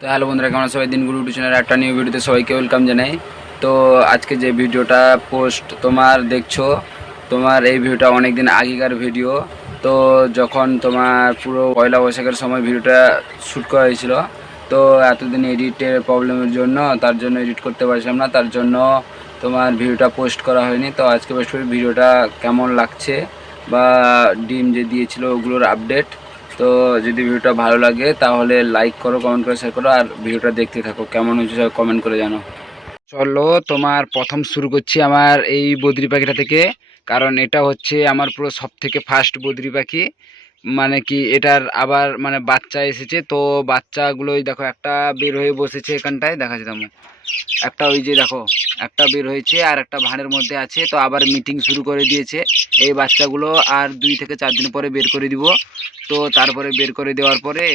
তো হ্যালো বন্ধুরা, কেমন সবাই? দিনগুলো ইউটিউব একটা নিউ ভিডিওতে সবাইকে ওয়েলকাম জানাই। তো আজকে যে ভিডিওটা পোস্ট তোমার দেখছো, তোমার এই ভিডিওটা অনেক দিন আগেকার ভিডিও। তো যখন তোমার পুরো পয়লা বৈশাখের সময় ভিডিওটা শ্যুট করা হয়েছিল, তো এতদিন এডিটের প্রবলেমের জন্য তার জন্য এডিট করতে পারছিলাম না, তার জন্য তোমার ভিডিওটা পোস্ট করা হয়নি। তো আজকে পোস্ট করে ভিডিওটা কেমন লাগছে বা ডিম যে দিয়েছিল ওগুলোর আপডেট। তো যদি ভিডিওটা ভালো লাগে তাহলে লাইক করো, কমেন্ট করে শেয়ার করো, আর ভিডিওটা দেখতে থাকো। কেমন হয়েছে সবাই কমেন্ট করে জানো। চলো তোমার প্রথম শুরু করছি আমার এই বদ্রি পাখিটা থেকে, কারণ এটা হচ্ছে আমার পুরো সব থেকে ফার্স্ট বদ্রি পাখি। মানে কি এটার আবার মানে বাচ্চা এসেছে, তো বাচ্চাগুলোই দেখো একটা বের হয়ে বসেছে এখানটায়, দেখা যেতাম একটা, ওই যে দেখো একটা বের হয়েছে আর একটা ভাঁড়ের মধ্যে আছে। তো আবার মিটিং শুরু করে দিয়েছে এই বাচ্চাগুলো, আর 2 থেকে 4 দিন পরে বের করে দিব। তো তারপরে বের করে দেওয়ার পরে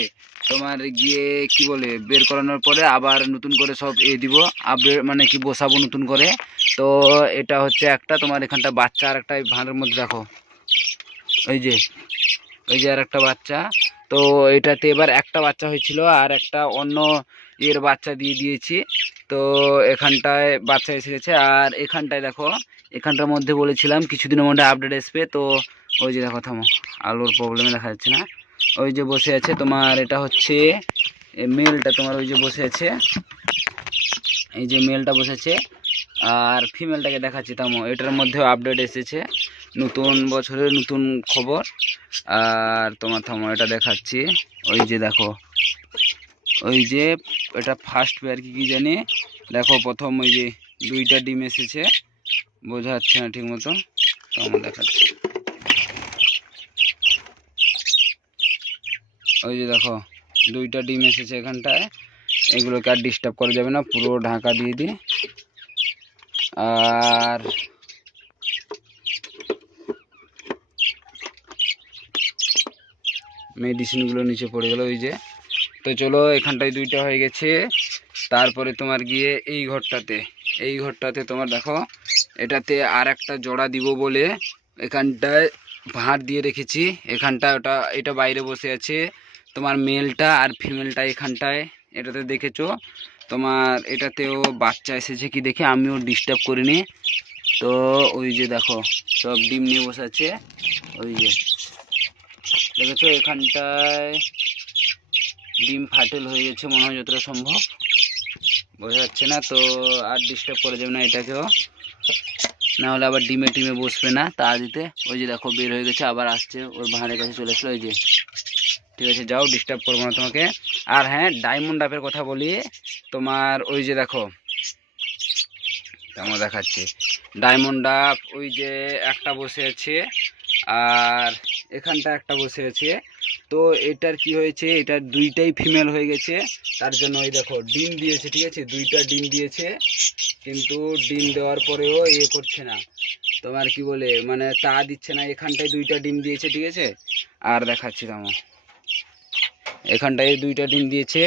তোমার গিয়ে কি বলে, বের করানোর পরে আবার নতুন করে সব দিব, আপডেট মানে কি বসাবো নতুন করে। তো এটা হচ্ছে একটা তোমার এখানটা বাচ্চা, আর একটা ভাঁড়ের মধ্যে দেখো ওই যে, ওই যে আর একটা বাচ্চা। তো এটাতে এবার একটা বাচ্চা হয়েছিল আর একটা অন্য এর বাচ্চা দিয়ে দিয়েছি। তো এখানটায় বাচ্চা এসে গেছে, আর এখানটায় দেখো, এখানটার মধ্যে বলেছিলাম কিছুদিনের মধ্যে আপডেট আসবে। তো ওই যে দেখো, থামো, আলোর প্রবলেমে দেখা যাচ্ছে না, ওই যে বসে আছে তোমার, এটা হচ্ছে মেলটা তোমার, ওই যে বসে আছে, এই যে মেলটা বসেছে। আর ফিমেলটাকে দেখাচ্ছি, থামো, এটার মধ্যেও আপডেট এসেছে, নতুন বছরের নতুন খবর। আর তোমার থামো, এটা দেখাচ্ছি, ওই যে দেখো, ওই যে এটা ফার্স্ট পেয়ার কি জানি, দেখো প্রথম ওই যে 2টা ডিম এসেছে, বোঝা যাচ্ছে না ঠিক মতো, তো আমার দেখাচ্ছি, ওই যে দেখো 2টা ডিম এসেছে এখানটায়। এগুলোকে আর ডিস্টার্ব করা যাবে না, পুরো ঢাকা দিয়ে দিই। আর মেডিসিনগুলো নিচে পড়ে গেল, ওই যে। তো চলো, এখানটায় 2টা হয়ে গেছে। তারপরে তোমার গিয়ে এই ঘরটাতে তোমার দেখো, এটাতে আর একটা জোড়া দিব বলে এখানটায় ভাঁড় দিয়ে রেখেছি। এখানটা ওটা, এটা বাইরে বসে আছে তোমার মেলটা, আর ফিমেলটা এখানটায়, এটাতে দেখেছো তোমার, এটাতেও বাচ্চা এসেছে কি দেখে আমিও ডিস্টার্ব করিনি। তো ওই যে দেখো সব ডিম নিয়ে বসে আছে, ওই যে দেখেছো এখানটায় ডিম ফাটেল হয়ে গেছে মনে হয়, যতটা সম্ভব, বোঝা যাচ্ছে না। তো আর ডিস্টার্ব করে যাবে না এটাকেও, না হলে আবার ডিমে টিমে বসবে না তা দিতে। ওই যে দেখো বের হয়ে গেছে, আবার আসছে, ওর ভাঁড়ের কাছে চলে আসলো, ওই যে। ঠিক আছে, যাও, ডিস্টার্ব করবো না তোমাকে। আর হ্যাঁ, ডায়মন্ড ডাবের কথা বলি, তোমার ওই যে দেখো, তেমন দেখাচ্ছি, ডায়মন্ড ডাব ওই যে একটা বসে আছে, আর এখানটা একটা বসে আছে। তো এটার কি হয়েছে, এটার 2টাই ফিমেল হয়ে গেছে, তার জন্য ওই দেখো ডিম দিয়েছে, ঠিক আছে, 2টা ডিম দিয়েছে, কিন্তু ডিম দেওয়ার পরেও করছে না, তোমার কি বলে মানে তা দিচ্ছে না। এখানটায় 2টা ডিম দিয়েছে, ঠিক আছে, আর দেখাচ্ছি তোমার, এখানটায় 2টা ডিম দিয়েছে,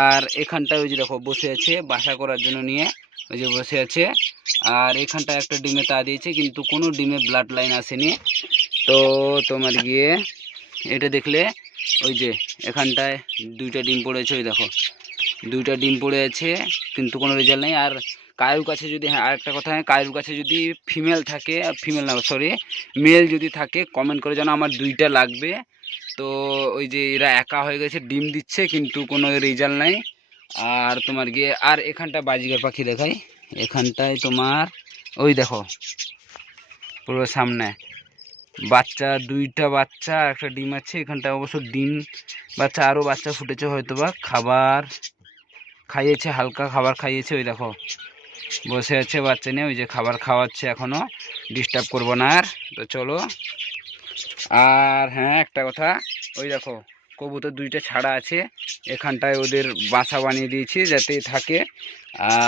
আর এখানটায় ওই যে দেখো বসে আছে বাসা করার জন্য নিয়ে, ওই যে বসে আছে। আর এখানটায় একটা ডিমে তা দিয়েছে, কিন্তু কোনো ডিমে ব্লাড লাইন আসেনি। তো তোমার গিয়ে এটা দেখলে, ওই যে এখানটায় 2টা ডিম পড়েছে, ওই দেখো 2টা ডিম পড়ে আছে, কিন্তু কোনো রেজাল্ট নেই। আর কারুর কাছে যদি, হ্যাঁ আরেকটা কথা, কারুর কাছে যদি ফিমেল থাকে, ফিমেল না সরি মেল যদি থাকে, কমেন্ট করে জানো আমার 2টা লাগবে। তো ওই যে এরা একা হয়ে গেছে, ডিম দিচ্ছে কিন্তু কোনো রেজাল্ট নাই। আর তোমার গিয়ে আর এখানটা বাজিগার পাখি দেখাই, এখানটায় তোমার ওই দেখো পুরো সামনে বাচ্চা, 2টা বাচ্চা আর একটা ডিম আছে। এখানটায় অবশ্য ডিম বাচ্চা, আরও বাচ্চা ফুটেছে হয়তো বা, খাবার খাইয়েছে, হালকা খাবার খাইয়েছে, ওই দেখো বসে আছে বাচ্চা নিয়ে, ওই যে খাবার খাওয়াচ্ছে, এখনও ডিস্টার্ব করবো না আর। তো চলো, আর হ্যাঁ একটা কথা, ওই দেখো কবুতর 2টা ছাড়া আছে, এখানটায় ওদের বাসা বানিয়ে দিয়েছি যাতে থাকে।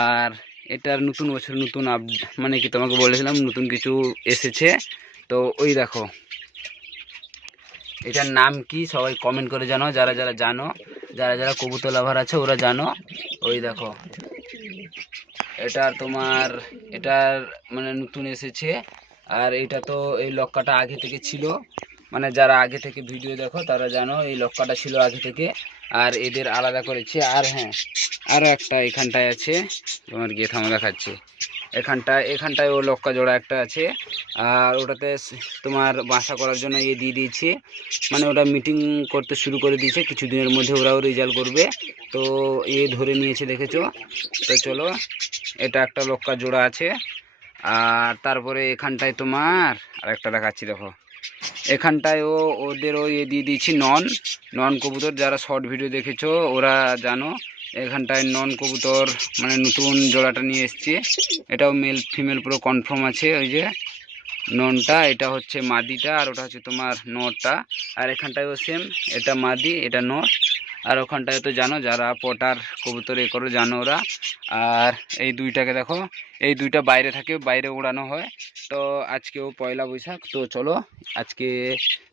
আর এটার নতুন বছর নতুন মানে কি তোমাকে বলেছিলাম নতুন কিছু এসেছে। তো ওই দেখো এটার নাম কি সবাই কমেন্ট করে জানো, যারা যারা জানো, যারা যারা কবুতর লাভার আছে ওরা জানো। ওই দেখো এটার তোমার, এটার মানে নতুন এসেছে। আর এটা তো এই লক্কাটা আগে থেকে ছিল, মানে যারা আগে থেকে ভিডিও দেখো তারা জানো এই লক্কাটা ছিল আগে থেকে, আর এদের আলাদা করেছি। আর হ্যাঁ, আরও একটা এখানটায় আছে, তোমার গিয়ে থামা দেখাচ্ছে। এখানটায় ও লক্কা জোড়া একটা আছে, আর ওটাতে তোমার বাসা করার জন্য দিয়ে দিয়েছি। মানে ওটা মিটিং করতে শুরু করে দিয়েছে, কিছুদিনের মধ্যে ওরাও রেজাল্ট করবে। তো ধরে নিয়েছে দেখেছো। তো চলো, এটা একটা লক্কা জোড়া আছে। আর তারপরে এখানটায় তোমার আরেকটা দেখাচ্ছি, দেখো এখানটায় ওদেরও দিয়ে দিয়েছি নন কবুতর। যারা শর্ট ভিডিও দেখেছো ওরা জানো, এখানটায় নন কবুতর মানে নতুন জোড়াটা নিয়ে এসেছি। এটাও মেল ফিমেল পুরো কনফার্ম আছে। ওই যে ননটা, এটা হচ্ছে মাদিটা, আর ওটা হচ্ছে তোমার নরটা। আর এখানটায়ও সেম, এটা মাদি এটা নর। আর ওখানটায় তো জানো যারা পটার কবুতর করো জানো ওরা। আর এই দুইটাকে দেখো, এই দুইটা বাইরে থাকে, বাইরে উড়ানো হয়। তো আজকেও পয়লা বৈশাখ, তো চলো আজকে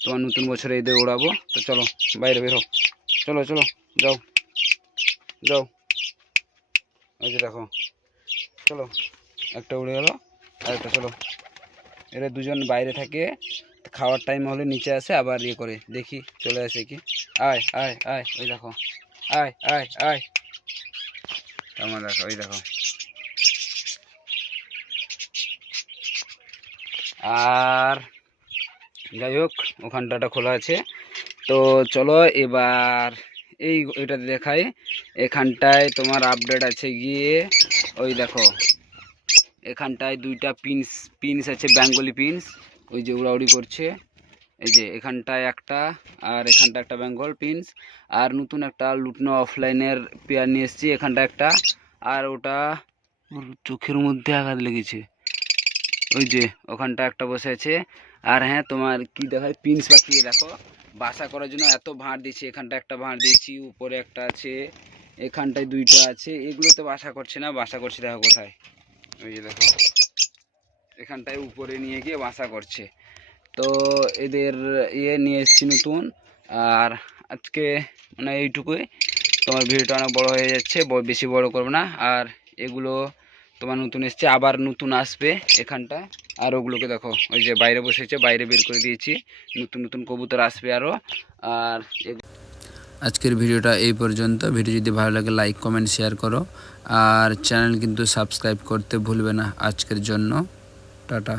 তোমার নতুন বছরে এদের উড়াবো। তো চলো বাইরে বেরো, চলো চলো যাও যাও। ওই যে দেখো, চলো একটা উড়ে গেলো, আর একটা চলো। এরা দুজন বাইরে থাকে, খাওয়ার টাইম হলে নিচে আসে, আবার করে দেখি চলে আসে কি। আয় আয় আয়, ওই দেখো, আয় আয় আয়, আমার দেখো, ওই দেখো। আর যাই হোক, ওখানটাটা খোলা আছে। তো চলো এবার এটাতে দেখাই। এখানটায় তোমার আপডেট আছে গিয়ে, ওই দেখো এখানটায় দুইটা পিনস আছে, বেঙ্গলি পিনস, ওই যে উড়াউড়ি করছে। এই যে এখানটায় একটা, আর এখানটা একটা বেঙ্গল পিনস। আর নতুন একটা লুটনো অফলাইনের পেয়ার নিয়ে এসেছি, এখানটা একটা। আর ওটা চোখের মধ্যে আঘাত লেগেছে, ওই যে ওখানটা একটা বসে আছে। আর হ্যাঁ, তোমার কি দেখায়, পিনস পাখি দেখো বাসা করার জন্য এত ভাঁড় দিয়েছি। এখানটা একটা ভাঁড় দিয়েছি, উপরে একটা আছে, এখানটায় দুইটা আছে। এগুলোতে বাসা করছে না, বাসা করছে দেখো কোথায়, ওই যে দেখো এখানটায় উপরে নিয়ে গিয়ে বাসা করছে। তো এদের নিয়ে এসেছি নতুন। আর আজকে মানে এইটুকুই, তোমার ভিডিওটা অনেক বড় হয়ে যাচ্ছে, বেশি বড় করবো না। আর এগুলো তোমার নতুন এসছে, আবার নতুন আসবে এখানটায়। আর ওগুলোকে দেখো, ওই যে বাইরে বসেছে, বাইরে বের করে দিয়েছি, নতুন নতুন কবুতর আসবে আরও। আর আজকের ভিডিওটা এই পর্যন্ত। ভিডিও যদি ভালো লাগে লাইক কমেন্ট শেয়ার করো, আর চ্যানেল কিন্তু সাবস্ক্রাইব করতে ভুলবে না। আজকের জন্য টাটা।